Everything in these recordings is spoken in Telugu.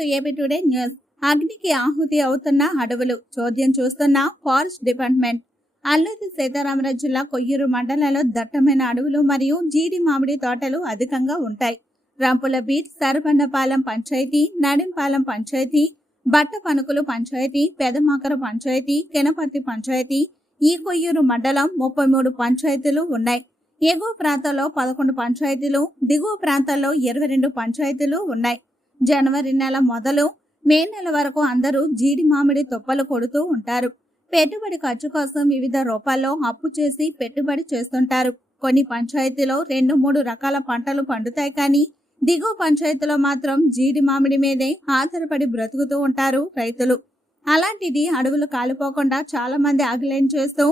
To AP today news. అగ్నికి ఆహుతి అవుతున్న అడవులు. చోద్యం చూస్తున్న ఫారెస్ట్ డిపార్ట్మెంట్. అల్లూరి సీతారామరాజు జిల్లా కొయ్యూరు మండలంలో దట్టమైన అడవులు మరియు జీడి మామిడి తోటలు అధికంగా ఉంటాయి. రంపుల బీచ్ సరబండపాలెం పంచాయతీ నడింపాలెం పంచాయతీ బట్ట పనుకులు పంచాయతీ పెదమాకర పంచాయతీ కెనపర్తి పంచాయతీ ఈ కొయ్యూరు మండలం ముప్పై మూడు పంచాయతీలు ఉన్నాయి. ఎగువ ప్రాంతాల్లో పదకొండు పంచాయతీలు దిగువ ప్రాంతాల్లో ఇరవై రెండు పంచాయతీలు ఉన్నాయి. జనవరి నెల మొదలు మే నెల వరకు అందరూ జీడి మామిడి తొప్పలు కొడుతూ ఉంటారు. పెట్టుబడి ఖర్చు కోసం వివిధ రూపాల్లో అప్పు చేసి పెట్టుబడి చేస్తుంటారు. కొన్ని పంచాయతీలో రెండు మూడు రకాల పంటలు పండుతాయి కానీ దిగువ పంచాయతీలో మాత్రం జీడి మామిడి మీదే ఆధారపడి బ్రతుకుతూ ఉంటారు రైతులు. అలాంటిది అడవులు కాలిపోకుండా చాలా మంది ఆగిలేం చేస్తూ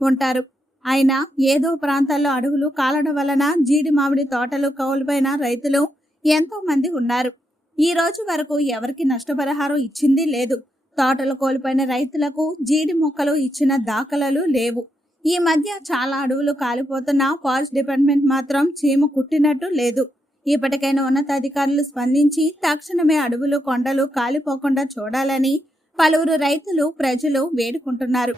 ఉంటారు. అయినా ఏదో ప్రాంతాల్లో అడవులు కాలడం వలన జీడి మామిడి తోటలు కౌలుపైన రైతులు ఎంతో మంది ఉన్నారు. ఈ రోజు వరకు ఎవరికి నష్టపరిహారం ఇచ్చింది లేదు. తోటలు కోల్పోయిన రైతులకు జీడి మొక్కలు ఇచ్చిన దాఖలాలు లేవు. ఈ మధ్య చాలా అడవులు కాలిపోతున్న ఫారెస్ట్ డిపార్ట్మెంట్ మాత్రం చీమ కుట్టినట్టు లేదు. ఇప్పటికైనా ఉన్నతాధికారులు స్పందించి తక్షణమే అడవులు కొండలు కాలిపోకుండా చూడాలని పలువురు రైతులు ప్రజలు వేడుకుంటున్నారు.